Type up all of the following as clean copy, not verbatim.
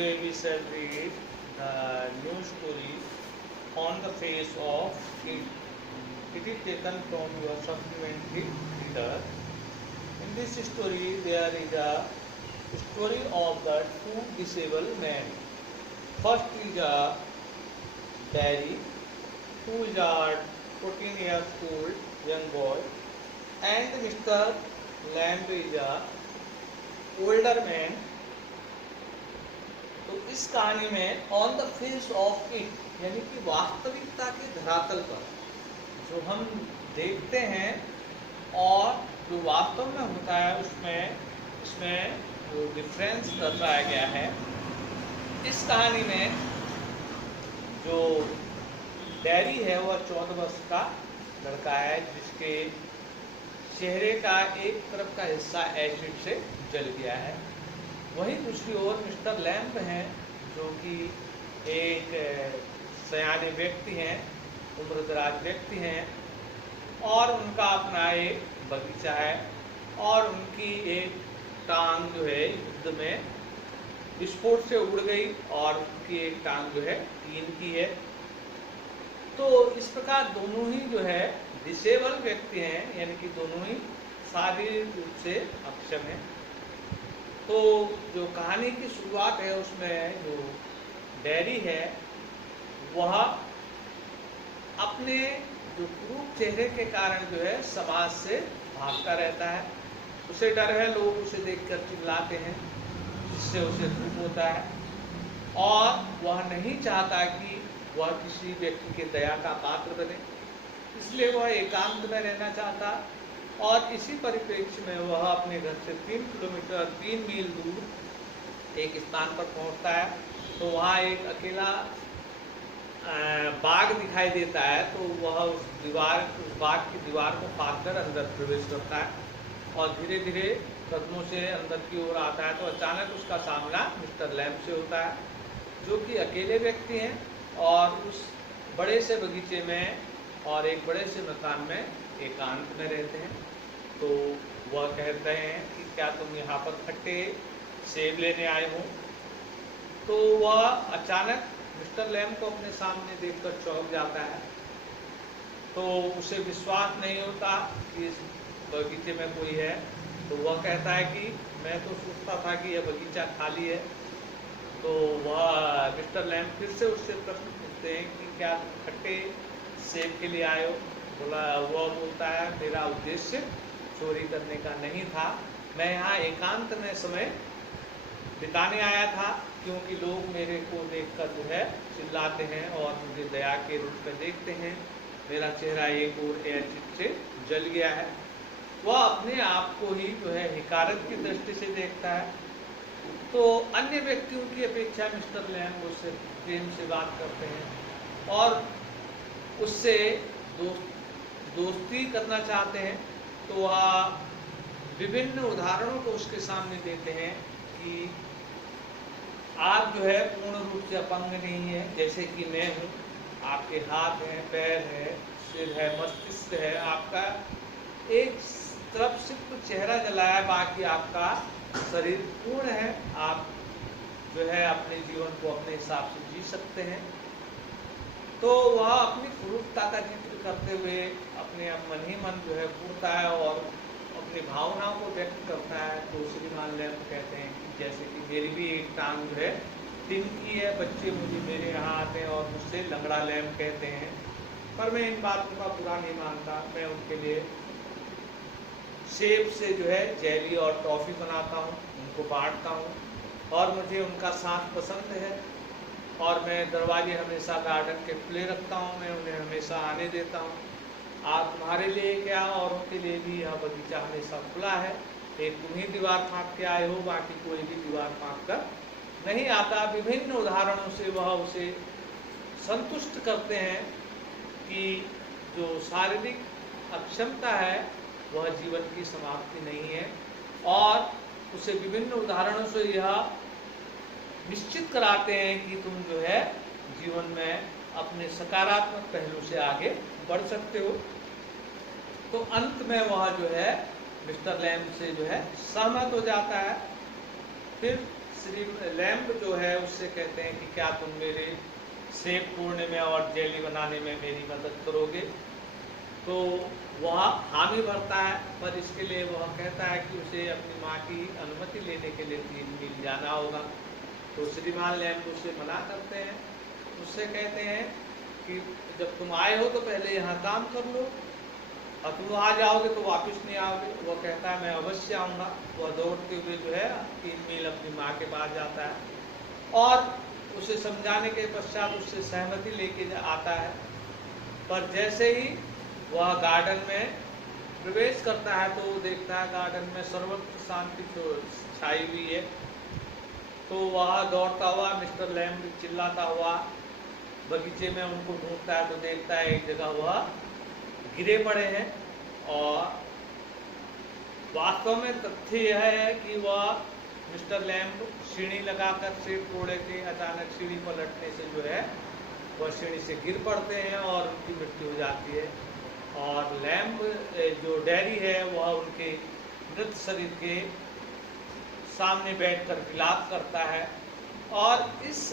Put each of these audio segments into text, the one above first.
Today we shall read the new story on the face of it. It is taken from your supplementary reader. In this story, there is a story of the two disabled men. First is a Barry, who is a 14 years old young boy, and Mr. Lamb is a older man. तो इस कहानी में on the face of it यानी कि वास्तविकता के धरातल पर जो हम देखते हैं और जो वास्तव में होता है इसमें जो डिफरेंस दर्शाया गया है। इस कहानी में जो डैरी है वह 14 वर्ष का लड़का है जिसके चेहरे का एक तरफ का हिस्सा एसिड से जल गया है। वहीं दूसरी ओर मिस्टर लैम्प हैं जो कि एक सयाने व्यक्ति हैं, उम्रदराज व्यक्ति हैं और उनका अपना एक बगीचा है और उनकी एक टांग जो है युद्ध में विस्फोट से उड़ गई और उनकी एक टांग जो है टीन की है। तो इस प्रकार दोनों ही जो है डिसेबल व्यक्ति हैं, यानी कि दोनों ही शारीरिक रूप से अक्षम हैं। तो जो कहानी की शुरुआत है उसमें जो डैरी है वह अपने जो क्रूर चेहरे के कारण जो है समाज से भागता रहता है। उसे डर है, लोग उसे देखकर चिल्लाते हैं जिससे उसे दुख होता है और वह नहीं चाहता कि वह किसी व्यक्ति के दया का पात्र बने, इसलिए वह एकांत में रहना चाहता और इसी परिप्रेक्ष्य में वह अपने घर से 3 मील दूर एक स्थान पर पहुंचता है। तो वहाँ एक अकेला बाग दिखाई देता है। तो वह उस बाग की दीवार को फाड़ कर अंदर प्रवेश करता है और धीरे धीरे कदमों से अंदर की ओर आता है। तो अचानक उसका सामना मिस्टर लैम्प से होता है जो कि अकेले व्यक्ति हैं और उस बड़े से बगीचे में और एक बड़े से मकान में एकांत में रहते हैं। तो वह कहते हैं कि क्या तुम यहाँ पर खट्टे सेब लेने आए हो? तो वह अचानक मिस्टर लैम्प को अपने सामने देखकर चौंक जाता है। तो उसे विश्वास नहीं होता कि इस बगीचे में कोई है। तो वह कहता है कि मैं तो सोचता था कि यह बगीचा खाली है। तो वह मिस्टर लैम्प फिर से उससे प्रश्न पूछते हैं कि क्या तुम खट्टे सेब के लिए आए हो? वह बोलता है मेरा उद्देश्य चोरी करने का नहीं था, मैं यहाँ एकांत में समय बिताने आया था क्योंकि लोग मेरे को देखकर जो है चिल्लाते हैं और मुझे दया के रूप में देखते हैं। मेरा चेहरा एक और एसिड से जल गया है। वह अपने आप को ही जो है हिकारत की दृष्टि से देखता है। तो अन्य व्यक्तियों की अपेक्षा मिस्टर लैम्प उससे प्रेम से बात करते हैं और उससे दोस्ती करना चाहते हैं। तो वह विभिन्न उदाहरणों को उसके सामने देते हैं कि आप जो है पूर्ण रूप से अपंग नहीं है, जैसे कि मैं हूँ। आपके हाथ हैं, पैर है, सिर है, मस्तिष्क है, आपका एक तरफ सिर्फ चेहरा जला है, बाकी आपका शरीर पूर्ण है। आप जो है अपने जीवन को अपने हिसाब से जी सकते हैं। तो वह अपनी क्रूरता का जिक्र करते हुए अपने मन ही मन जो है पूरता है और अपनी भावनाओं को व्यक्त करता है। तो श्रीमान लैम्प कहते हैं कि जैसे कि मेरी भी एक टांग जो है टिन की है, बच्चे मुझे मेरे यहाँ आते हैं और मुझसे लंगड़ा लैम्प कहते हैं, पर मैं इन बातों का बुरा नहीं मानता। मैं उनके लिए सेब से जो है जेली और टॉफ़ी बनाता हूँ, उनको बांटता हूँ और मुझे उनका साथ पसंद है और मैं दरवाजे हमेशा गार्डन के खुले रखता हूँ, मैं उन्हें हमेशा आने देता हूँ। आप तुम्हारे लिए क्या औरों के लिए भी यह बगीचा हमेशा खुला है। एक तुम ही दीवार फाँक के आए हो, बाकी कोई भी दीवार फाँक कर नहीं आता। विभिन्न उदाहरणों से वह उसे संतुष्ट करते हैं कि जो शारीरिक अक्षमता है वह जीवन की समाप्ति नहीं है और उसे विभिन्न उदाहरणों से यह निश्चित कराते हैं कि तुम जो है जीवन में अपने सकारात्मक पहलू से आगे बढ़ सकते हो। तो अंत में वह जो है मिस्टर लैम्प से जो है सहमत हो जाता है। फिर श्री लैम्ब जो है उससे कहते हैं कि क्या तुम मेरे सेब तोड़ने में और जेली बनाने में मेरी मदद करोगे। तो वह हामी भरता है, पर इसके लिए वह कहता है कि उसे अपनी माँ की अनुमति लेने के लिए 3 मील जाना होगा। तो श्रीमान लैम्ब उससे मना करते हैं, उससे कहते हैं कि जब तुम आए हो तो पहले यहाँ काम कर लो, और तुम आ जाओगे तो वापस नहीं आओगे। वह कहता है मैं अवश्य आऊँगा। वह दौड़ते हुए जो है 3 मील अपनी माँ के पास जाता है और उसे समझाने के पश्चात उससे सहमति लेके आता है। पर जैसे ही वह गार्डन में प्रवेश करता है तो वो देखता है गार्डन में सर्वत्र शांति छाई हुई है। तो वह दौड़ता हुआ मिस्टर लैम्ब चिल्लाता हुआ बगीचे में उनको ढूंढता है, तो देखता है एक जगह वह गिरे पड़े हैं। और वास्तव में तथ्य यह है कि वह मिस्टर लैम्ब सीढ़ी लगाकर सेब तोड़े थे, अचानक सीढ़ी पलटने से जो है वह सीढ़ी से गिर पड़ते हैं और उनकी मृत्यु हो जाती है। और लैम्ब जो डैडी है वह उनके मृत शरीर के सामने बैठकर विलाप करता है। और इस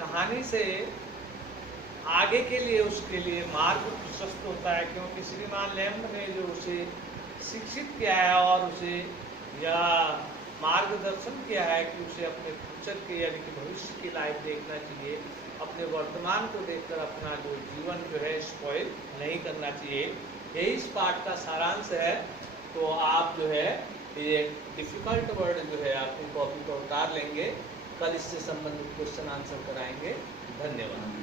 कहानी से आगे के लिए उसके लिए मार्ग प्रशस्त होता है, क्योंकि श्रीमान लैम्ब ने जो उसे शिक्षित किया है और उसे यह मार्गदर्शन किया है कि उसे अपने फ्यूचर के यानी कि भविष्य की लाइफ देखना चाहिए, अपने वर्तमान को देखकर अपना जो जीवन जो है स्पॉइल नहीं करना चाहिए। यही इस पाठ का सारांश है। तो आप जो है ये डिफ़िकल्ट वर्ड जो है अपनी कॉपी पर उतार लेंगे, कल इससे संबंधित क्वेश्चन आंसर कराएंगे। धन्यवाद।